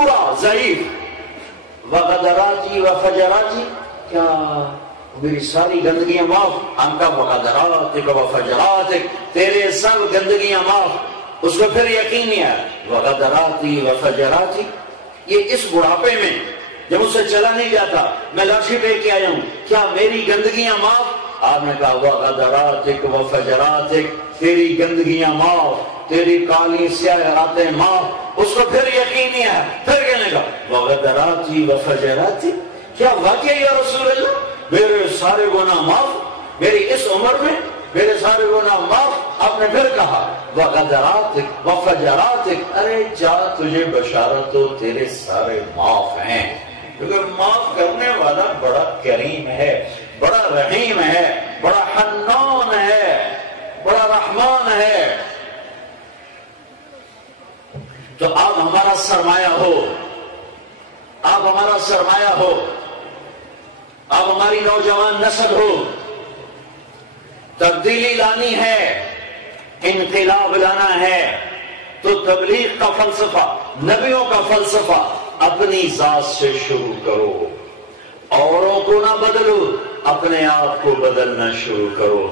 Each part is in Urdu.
پورا ضعیف وغدراتی وفجراتی، کیا میری ساری گندگیاں معاف؟ انکا وغدراتک وفجراتک، تیرے سب گندگیاں معاف۔ اس کو پھر یقین نہیں ہے وغدراتی وفجراتی، یہ اس بڑھاپے میں جب اسے چلا نہیں جاتا، میں لاٹھی لے کے آیا ہوں، کیا میری گندگیاں معاف؟ آپ نے کہا وغدراتک وفجراتک، تیری گندگیاں معاف، تیری کالی سیاہ راتیں معاف۔ اس کو پھر یقین نہیں ہے، پھر کہنے کا وغدراتی وفجراتی، کیا واقعی یا رسول اللہ میرے سارے گناہ معاف، میری اس عمر میں میرے سارے گناہ معاف؟ آپ نے پھر کہا وغدراتک وفجراتک، ارے جا تجھے بشارت ہو تیرے سارے معاف ہیں، کیونکہ معاف کرنے والا بڑا کریم ہے، بڑا رحیم ہے، بڑا حنان ہے، بڑا رحمان ہے۔ تو آپ ہمارا سرمایہ ہو، آپ ہمارا سرمایہ ہو، آپ ہماری نوجوان نسل ہو۔ تبدیلی لانی ہے، انقلاب لانا ہے، تو تبلیغ کا فلسفہ، نبیوں کا فلسفہ اپنی ذات سے شروع کرو، اوروں کو نہ بدلو، اپنے آپ کو بدلنا شروع کرو۔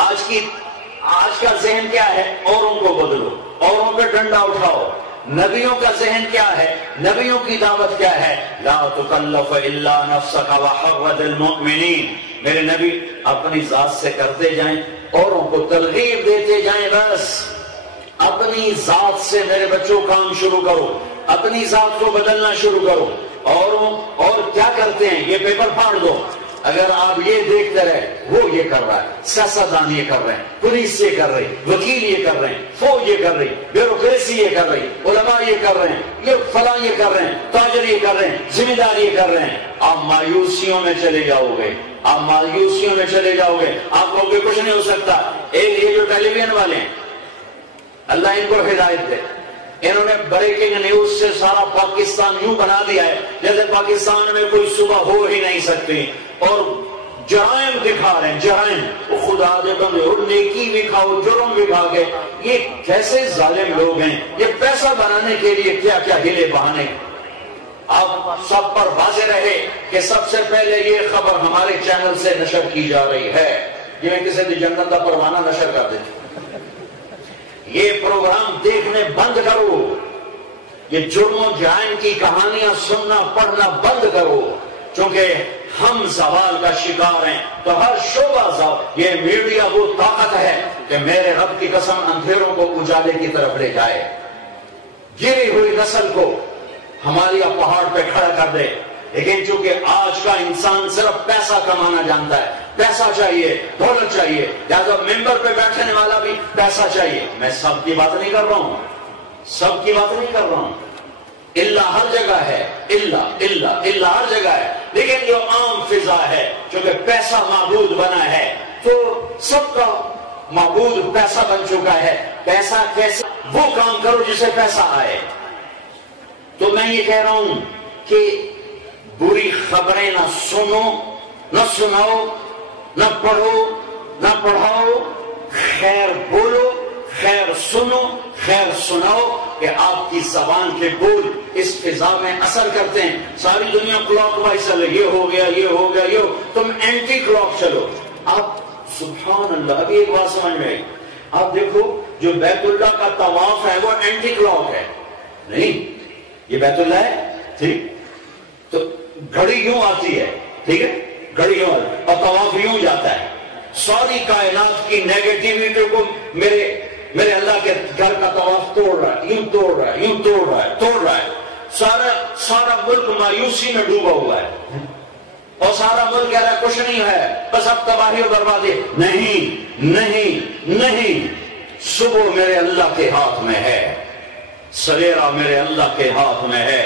آج کا ذہن کیا ہے؟ اوروں کو بدلو، اوروں پہ ڈنڈا اٹھاؤ۔ نبیوں کا ذہن کیا ہے؟ نبیوں کی دعوت کیا ہے؟ لا تکلف الا نفسک وحرض المؤمنین، میرے نبی اپنی ذات سے کرتے جائیں، اوروں کو ترغیب دیتے جائیں، بس اپنی ذات سے میرے بچوں کام شروع کرو، اپنی ذات کو بدلنا شروع کرو۔ اور کیا کرتے ہیں؟ یہ پیپر پھاڑ دو، اگر آپ یہ دیکھتے رہے وہ یہ کر رہا ہے، سیاستدان یہ کر رہے ہیں، پولیس یہ کر رہی، وکیل یہ کر رہے ہیں، فوج یہ کر رہی، بیوروکریسی یہ کر رہی، علماء یہ کر رہے ہیں، یہ فلاں یہ کر رہے ہیں، تاجر یہ کر رہے ہیں، ذمہ دار یہ کر رہے ہیں، آپ مایوسیوں میں چلے جاؤ گے، آپ مایوسیوں میں چلے جاؤ گے، آپ کو کچھ نہیں ہو سکتا۔ ایک یہ جو ٹیلی ویژن والے ہیں، اللہ ان کو ہدایت دے، انہوں نے بریکنگ نیوز سے سارا پاکستان یوں بنا دیا ہے جیسے پاکستان میں کوئی صبح ہو ہی نہیں سکتی، اور جرائم دکھا رہے ہیں، جرائم، خدا دے بندے، اور نیکی بھی کھاؤ، جرم بھی کھا کے، یہ کیسے ظالم لوگ ہیں، یہ پیسہ بنانے کے لیے کیا کیا ہیلے بہانے۔ آپ سب پر واضح رہے کہ سب سے پہلے یہ خبر ہمارے چینل سے نشر کی جا رہی ہے، جویں کسی دی جنت کا پروانہ نشر کر دیتے۔ یہ پروگرام دیکھنے بند کرو، یہ جرم و جرائم کی کہانیاں سننا پڑھنا بند کرو، چونکہ ہم زوال کا شکار ہیں۔ تو ہر شعبہ یہ میڈیا وہ طاقت ہے کہ میرے رب کی قسم اندھیروں کو اجالے کی طرف لے جائے، گری ہوئی نسل کو ہمالیہ پہاڑ پہ کھڑا کر دے۔ لیکن چونکہ آج کا انسان صرف پیسہ کمانا جانتا ہے، پیسہ چاہیے، دولت چاہیے، لہذا ممبر پہ بیٹھنے والا بھی پیسہ چاہیے۔ میں سب کی بات نہیں کر رہا ہوں، سب کی بات نہیں کر رہا ہوں، اللہ ہر جگہ ہے، اللہ ہر جگہ ہے، لیکن جو عام فضا ہے، چونکہ پیسہ معبود بنا ہے تو سب کا معبود پیسہ بن چکا ہے۔ پیسہ کیسے؟ وہ کام کرو جسے پیسہ آئے۔ تو میں یہ کہہ رہا ہوں کہ بری خبریں نہ سنو، نہ سناؤ، نہ پڑھو، نہ پڑھاؤ، خیر بولو، خیر سنو، خیر سناؤ، کہ آپ کی زبان کے بول اس فضا میں اثر کرتے ہیں۔ ساری دنیا کلاک وائز چلے، یہ ہو گیا، یہ ہو گیا، یہ ہو، تم اینٹی کلاک چلو۔ آپ سبحان اللہ، ابھی ایک بات سمجھ میں آئی، آپ دیکھو جو بیت اللہ کا طواف ہے وہ اینٹی کلاک ہے، نہیں، یہ بیت اللہ ہے، ٹھیک، تو گھڑی یوں آتی ہے، ٹھیک ہے، گھڑی یوں آتی ہے اور طواف یوں جاتا ہے۔ ساری کائنات کی نیگیٹیوٹی کو میرے اللہ کے گھر کا طواف توڑ رہا ہے، یوں توڑ رہا ہے، یوں توڑ رہا ہے، توڑ رہا ہے۔ سارا ملک مایوسی میں ڈوبا ہوا ہے، اور سارا ملک کہہ رہا ہے کچھ نہیں ہے، بس اب تباہی و بربادی۔ نہیں نہیں نہیں، صبح میرے اللہ کے ہاتھ میں ہے، سویرا میرے اللہ کے ہاتھ میں ہے،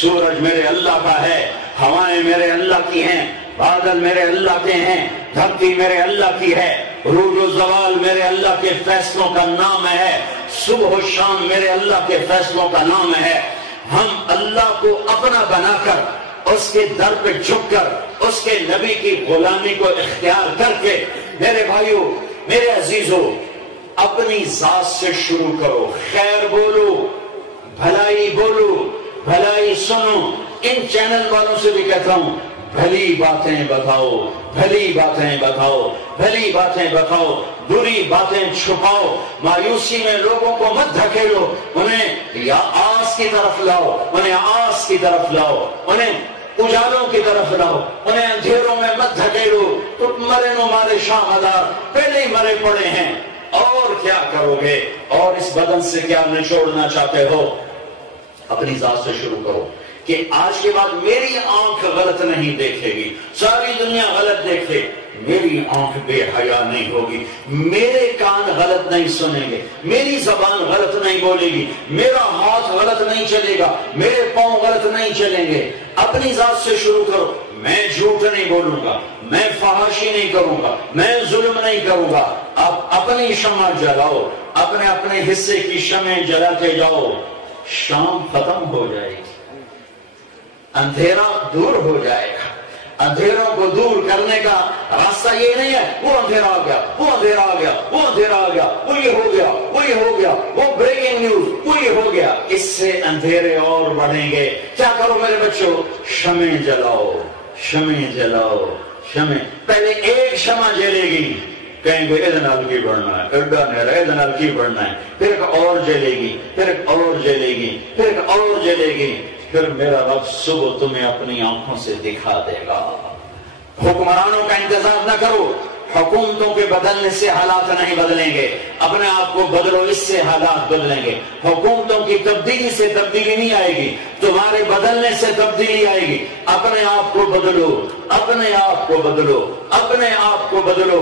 سورج میرے اللہ کا ہے، ہوائیں میرے اللہ کی ہیں، بادل میرے اللہ کے ہیں، دھرتی میرے اللہ کی ہے، عروج و زوال میرے اللہ کے فیصلوں کا نام ہے، صبح و شام میرے اللہ کے فیصلوں کا نام ہے۔ ہم اللہ کو اپنا بنا کر، اس کے در پہ جھک کر، اس کے نبی کی غلامی کو اختیار کر کے، میرے بھائیوں، میرے عزیزوں، اپنی ذات سے شروع کرو، خیر بولو، بھلائی بولو، بھلائی سنو. ان چینل والوں سے بھی کہتا ہوں بھلی باتیں بتاؤ, بھلی باتیں بتاؤ, بھلی باتیں بتاؤ, بری باتیں چھپاؤ. مایوسی میں لوگوں کو مت دھکیلو, انہیں یا آس کی طرف لاؤ, انہیں آس کی طرف لاؤ, انہیں اجالوں کی طرف لاؤ, انہیں اندھیروں میں مت دھکیلو. تو مرے نو مارے شاہ مدار پہلے ہی مرے پڑے ہیں. اور کیا کرو گے؟ اور اس بدن سے کیا نچوڑنا چاہتے ہو؟ اپنی ذات سے شروع کرو کہ آج کے بعد میری آنکھ غلط نہیں دیکھے گی, ساری دنیا غلط دیکھے, میری آنکھ بے حیا نہیں ہوگی, میرے کان غلط نہیں سنیں گے, میری زبان غلط نہیں بولے گی, میرا ہاتھ غلط نہیں چلے گا, میرے پاؤں غلط نہیں چلیں گے. اپنی ذات سے شروع کرو. میں جھوٹ نہیں بولوں گا, میں فحاشی نہیں کروں گا, میں ظلم نہیں کروں گا. اب اپنی شمع جلاؤ, اپنے اپنے حصے کی شمعیں جلاتے جاؤ. شام ختم ہو جائے گی, اندھیرا دور ہو جائے گا. اندھیروں کو دور کرنے کا راستہ یہ نہیں ہے وہ اندھیرا آ گیا, وہ اندھیرا آ گیا, وہ اندھیرا آ گیا, وہ یہ ہو گیا, وہ یہ ہو گیا, وہ بریکنگ نیوز, وہ یہ ہو گیا. اس سے اندھیرے اور بڑھیں گے. کیا کرو میرے بچوں؟ شمع جلاؤ, شمع جلاؤ, شمع. پہلے ایک شمع جلے گی, کہیں گے ادنال کی بڑھنا ہے, اڈا نیرا ادنال کی بڑھنا ہے. پھر ایک اور جلے گی, پھر ایک اور جلے گی, پھر ایک اور جلے گی. پھر میرا رب صبح تمہیں اپنی آنکھوں سے دکھا دے گا. حکمرانوں کا انتظار نہ کرو, حکومتوں کے بدلنے سے حالات نہیں بدلیں گے. اپنے آپ کو بدلو, اس سے حالات بدلیں گے. حکومتوں کی تبدیلی سے تبدیلی نہیں آئے گی, تمہارے بدلنے سے تبدیلی آئے گی. اپنے آپ کو بدلو, اپنے آپ کو بدلو, اپنے آپ کو بدلو.